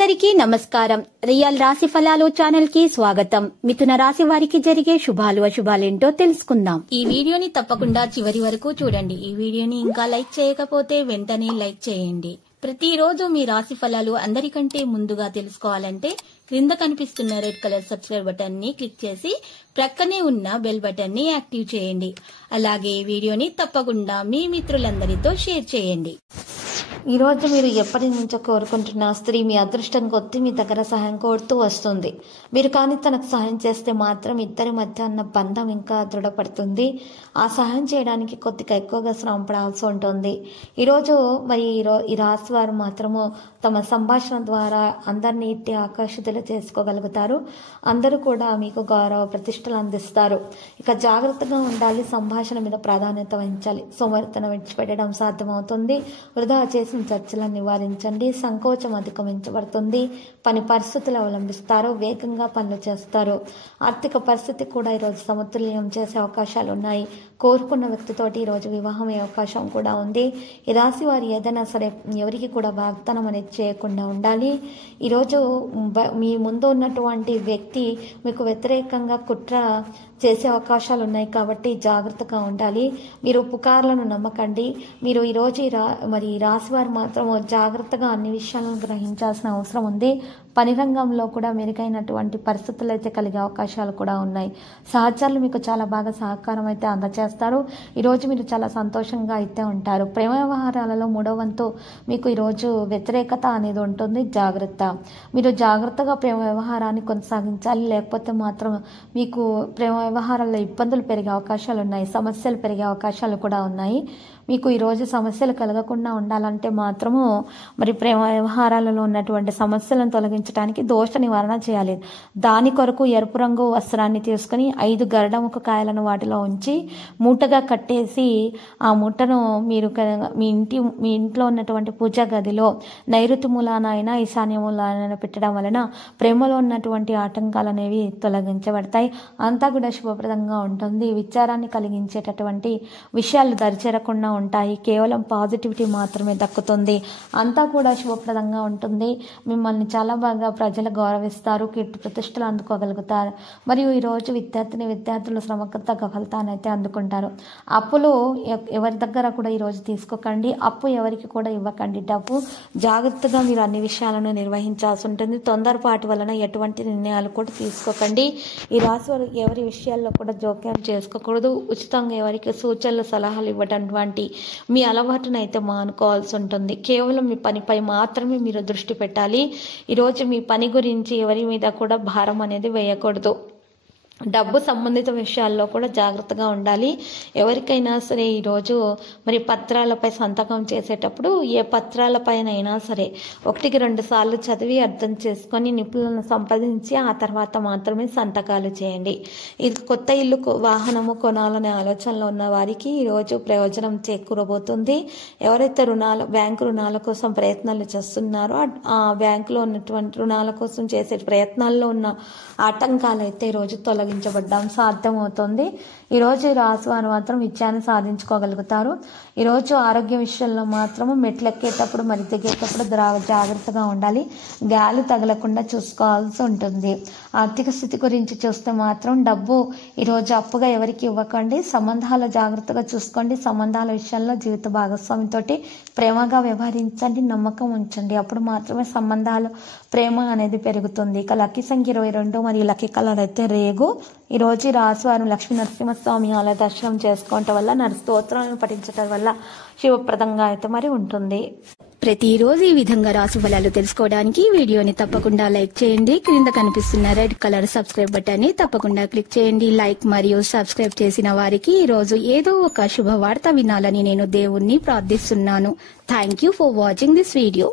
అందరికీ నమస్కారం. రియల్ రాశి ఫలాలు ఛానల్ కి స్వాగతం. మిథున రాశి వారికి జరిగే శుభాలు అశుభాలేంటో తెలుసుకుందాం. ఈ వీడియోని తప్పకుండా చివరి వరకు చూడండి. ఈ వీడియోని ఇంకా లైక్ చేయకపోతే వెంటనే లైక్ చేయండి. ప్రతిరోజు మీ రాశి ఫలాలు అందరికంటే ముందుగా తెలుసుకోవాలంటే క్రింద కనిపిస్తున్న రెడ్ కలర్ సబ్స్క్రైబ్ బటన్ ని క్లిక్ చేసి ప్రక్కనే ఉన్న బెల్ బటన్ ని యాక్టివ్ చేయండి. అలాగే ఈ వీడియోని తప్పకుండా మీ మిత్రులందరితో షేర్ చేయండి. ఈ రోజు మీరు ఎప్పటి నుంచో కోరుకుంటున్న స్త్రీ మీ అదృష్టం కొద్దీ మీ దగ్గర సహాయం కోరుతూ వస్తుంది. మీరు కానీ తనకు సహాయం చేస్తే మాత్రం ఇద్దరి మధ్య ఉన్న బంధం ఇంకా దృఢపడుతుంది. ఆ సహాయం చేయడానికి కొద్దిగా ఎక్కువగా శ్రమ పడాల్సి ఉంటుంది. ఈరోజు మరి ఈ రాశి వారు మాత్రము తమ సంభాషణ ద్వారా అందరినీ ఇట్టి ఆకర్షితులు చేసుకోగలుగుతారు. అందరూ కూడా మీకు గౌరవ ప్రతిష్టలు అందిస్తారు. ఇక జాగ్రత్తగా ఉండాలి. సంభాషణ మీద ప్రాధాన్యత వహించాలి. సోమరితనం విడిచిపెట్టడం సాధ్యమవుతుంది. వృధా చేసిన చర్చలను నివారించండి. సంకోచం అధిగమించబడుతుంది. పని పరిస్థితులు అవలంబిస్తారు. వేగంగా పనులు చేస్తారు. ఆర్థిక పరిస్థితి కూడా ఈరోజు సమతుల్యం చేసే అవకాశాలు ఉన్నాయి. కోరుకున్న వ్యక్తితోటి ఈరోజు వివాహం అయ్యే అవకాశం కూడా ఉంది. ఈ రాశి వారు ఏదైనా సరే ఎవరికి కూడా వాగ్దానం అనేది చేయకుండా ఉండాలి. ఈరోజు మీ ముందు ఉన్నటువంటి వ్యక్తి మీకు వ్యతిరేకంగా కుట్ర చేసే అవకాశాలు ఉన్నాయి కాబట్టి జాగ్రత్తగా ఉండాలి. మీరు పుకార్లను నమ్మకండి. మీరు ఈరోజు ఈ రాశి వారు మాత్రం జాగ్రత్తగా అన్ని విషయాలను గ్రహించాల్సిన అవసరం ఉంది. పని రంగంలో కూడా మెరుగైనటువంటి పరిస్థితులు అయితే కలిగే అవకాశాలు కూడా ఉన్నాయి. సహచరులు మీకు చాలా బాగా సహకారం అయితే అందజేస్తారు. ఈరోజు మీరు చాలా సంతోషంగా అయితే ఉంటారు. ప్రేమ వ్యవహారాలలో మూడో వంతు మీకు ఈరోజు వ్యతిరేకత అనేది ఉంటుంది. జాగ్రత్త. మీరు జాగ్రత్తగా ప్రేమ వ్యవహారాన్ని కొనసాగించాలి. లేకపోతే మాత్రం మీకు ప్రేమ వ్యవహారాల్లో ఇబ్బందులు పెరిగే అవకాశాలు ఉన్నాయి. సమస్యలు పెరిగే అవకాశాలు కూడా ఉన్నాయి. మీకు ఈరోజు సమస్యలు కలగకుండా ఉండాలంటే మాత్రము మరి ప్రేమ వ్యవహారాలలో ఉన్నటువంటి సమస్యలను తొలగించడానికి దోష నివారణ చేయాలి. దాని కొరకు ఎరుపు రంగు వస్త్రాన్ని తీసుకుని 5 గరడముఖ కాయలను వాటిలో ఉంచి మూటగా కట్టేసి ఆ మూటను మీరు మీ ఇంట్లో ఉన్నటువంటి పూజా గదిలో నైరుతి మూలానైనా ఈశాన్య మూలానైనా పెట్టడం వలన ప్రేమలో ఉన్నటువంటి ఆటంకాలు అనేవి తొలగించబడతాయి. అంతా కూడా శుభప్రదంగా ఉంటుంది. విచారాన్ని కలిగించేటటువంటి విషయాలు దరిచేరకుండా ఉంటాయి. కేవలం పాజిటివిటీ మాత్రమే దక్కుతుంది. అంతా కూడా శుభప్రదంగా ఉంటుంది. మిమ్మల్ని చాలా బాగా ప్రజలు గౌరవిస్తారు. కీర్తి ప్రతిష్టలు అందుకోగలుగుతారు. మరియు ఈరోజు విద్యార్థులు శ్రమకు తగ్గ ఫలితాన్ని అయితే అందుకుంటారు. అప్పులు ఎవరి దగ్గర కూడా ఈరోజు తీసుకోకండి. అప్పు ఎవరికి కూడా ఇవ్వకండి. డబ్బు జాగ్రత్తగా మీరు అన్ని విషయాలను నిర్వహించాల్సి ఉంటుంది. తొందరపాటు వలన ఎటువంటి నిర్ణయాలు కూడా తీసుకోకండి. ఈ రాశి వారు ఎవరి విషయాల్లో కూడా జోక్యం చేసుకోకూడదు. ఉచితంగా ఎవరికి సూచనలు సలహాలు ఇవ్వటువంటి మీ అలవాటును అయితే మానుకోవాల్సి ఉంటుంది. కేవలం మీ పనిపై మాత్రమే మీరు దృష్టి పెట్టాలి. ఈరోజు మీ పని గురించి ఎవరి మీద కూడా భారం అనేది వేయకూడదు. డబ్బు సంబంధిత విషయాల్లో కూడా జాగ్రత్తగా ఉండాలి. ఎవరికైనా సరే ఈరోజు మరి పత్రాలపై సంతకం చేసేటప్పుడు ఏ పత్రాలపైనైనా సరే 1-2 సార్లు చదివి అర్థం చేసుకొని నిపుణులను సంప్రదించి ఆ తర్వాత మాత్రమే సంతకాలు చేయండి. ఇది కొత్త ఇల్లు వాహనము కొనాలనే ఆలోచనలో ఉన్న వారికి ఈరోజు ప్రయోజనం చేకూరబోతుంది. ఎవరైతే బ్యాంకు రుణాల కోసం ప్రయత్నాలు చేస్తున్నారో ఆ బ్యాంకులో ఉన్నటువంటి రుణాల కోసం చేసే ప్రయత్నాల్లో ఉన్న ఆటంకాలు అయితే ఈరోజు తొలగించబడ్డం సాధ్యమవుతుంది. ఈరోజు రాశి వారు మాత్రం విజయాన్ని సాధించుకోగలుగుతారు. ఈరోజు ఆరోగ్య విషయంలో మాత్రము మెట్లెక్కేటప్పుడు మరి దిగేటప్పుడు జాగ్రత్తగా ఉండాలి. గాలి తగలకుండా చూసుకోవాల్సి ఉంటుంది. ఆర్థిక స్థితి గురించి చూస్తే మాత్రం డబ్బు ఈరోజు అప్పుగా ఎవరికి ఇవ్వకండి. సంబంధాలు జాగ్రత్తగా చూసుకోండి. సంబంధాల విషయంలో జీవిత భాగస్వామితోటి ప్రేమగా వ్యవహరించండి. నమ్మకం ఉంచండి. అప్పుడు మాత్రమే సంబంధాలు ప్రేమ అనేది పెరుగుతుంది. ఇక లక్కీ సంఖ్య 22 మరియు లక్కీ కలర్ అయితే రేగు. ఈరోజు రాశివారం లక్ష్మీ నరసింహస్వామి ఆలయ దర్శనం చేసుకోవటం వల్ల స్తోత్రాలను పఠించడం వల్ల శివప్రదంగా అయితే మరి ఉంటుంది. ప్రతిరోజు ఈ విధంగా రాశి ఫలాలు తెలుసుకోవడానికి వీడియోని తప్పకుండా లైక్ చేయండి. క్రింద కనిపిస్తున్న రెడ్ కలర్ సబ్స్క్రైబ్ బటన్ ని తప్పకుండా క్లిక్ చేయండి. లైక్ మరియు సబ్స్క్రైబ్ చేసిన వారికి ఈ రోజు ఏదో ఒక శుభవార్త వినాలని నేను దేవుణ్ణి ప్రార్థిస్తున్నాను. Thank you for watching this video.